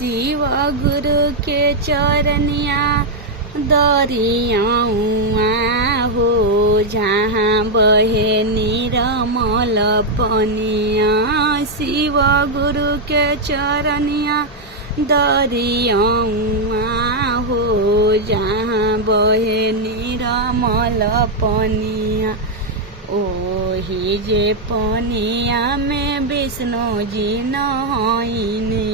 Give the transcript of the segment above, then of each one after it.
शिव गुरु के चरनिया दरियाउआ हो, जहाँ बहे निरमल पनिया। शिव गुरु के चरनिया दरियाउआ हो, जहाँ बहे निरमल पनिया। ओही जे पनिया में विष्णु जी नहाइने,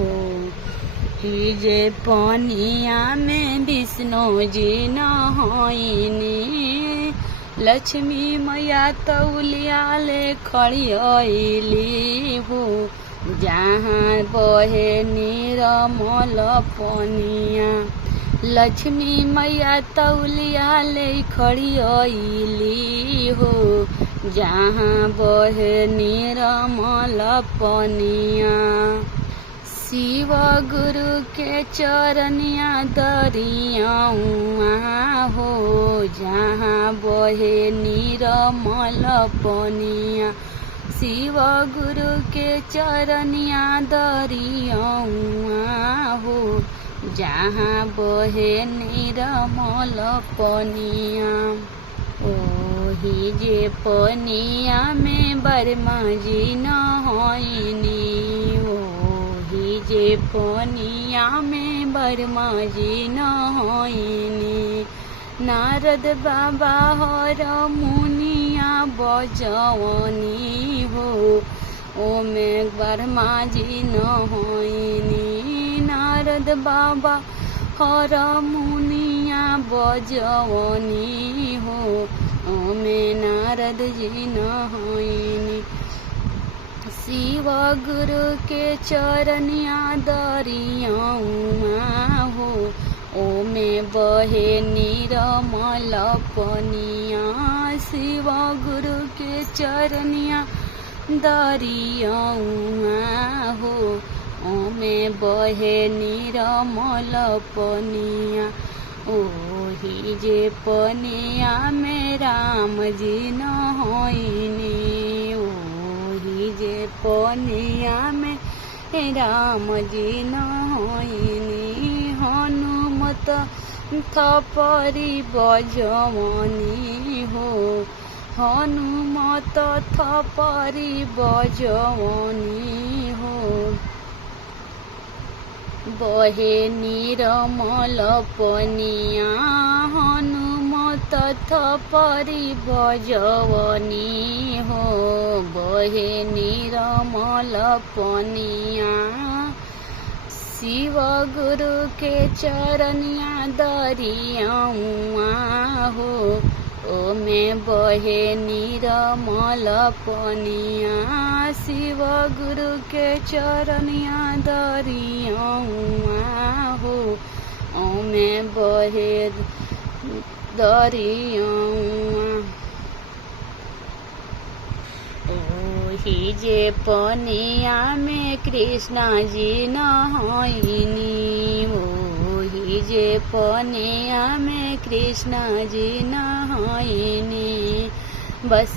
ओही जे पनिया में विष्णु जी नहाइने। लक्ष्मी मैया तौलिया ले खड़ी आइली हो, जहाँ बहे निरमल पनिया। लक्ष्मी मैया तौलिया ले खड़ी आइली हो, जहाँ बहे निरमल पनिया। शिव गुरु के चरनिया दरियाउआ हो, जहाँ बहे निरमल पनिया। शिव गुरु के चरनिया दरियाउआ हो, जहाँ बहे निरमल पनिया। ओही जे पनिया में ब्रह्मा जी नहाइने, ओही जे पनिया में ब्रह्मा जी नहाइने। नारद बाबा हर मुनिया बजवनी हो, ओमे ब्रह्मा जी नहाइने। नारद बाबा हर मुनिया बजवनी हो, ओमे नारद जी नहाइने। शिव गुरु के चरनिया दरियाउआ हो, ओमे बहे निरमल पनिया। शिव गुरु के चरनिया दरियाउआ हो, ओमे बहे निरमल पनिया। ओही जे पनिया में राम जी नहाइने, ओही जे पनिया में राम जी नहाइने। हनुमत थपरी बजवनी हो, हनुमत थपरी बजवनी हो। बहे निरमल पनिया, हनुमत थपरी बजवनी हो, बहे निरमल पनिया। शिव गुरु के चरनिया दरियाउआ हो, ओमे बहे निरमल पनिया। शिव गुरु के चरनिया दरियाउआ हो, ओमे बहे दरियाउआ। ओही जे पनिया में कृष्णा जी नहाइनी, ओही जे पनिया में कृष्णा जी नहाइनी। बस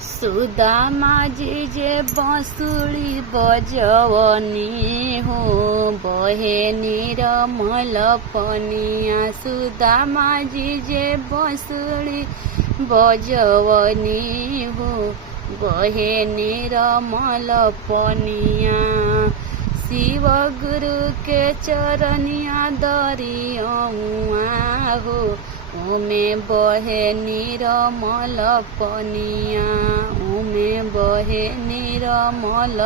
सुदामा जी जे बांसुरी बजवनी हो, बहे निरमल पनिया। सुदामा जी जे बांसुरी बजवनी हो, बहे निरमल पनिया। शिव गुरु के चरनिया दरियाउआ हो, ओमे बहे निरमल पनिया, ओमे बहे निरमल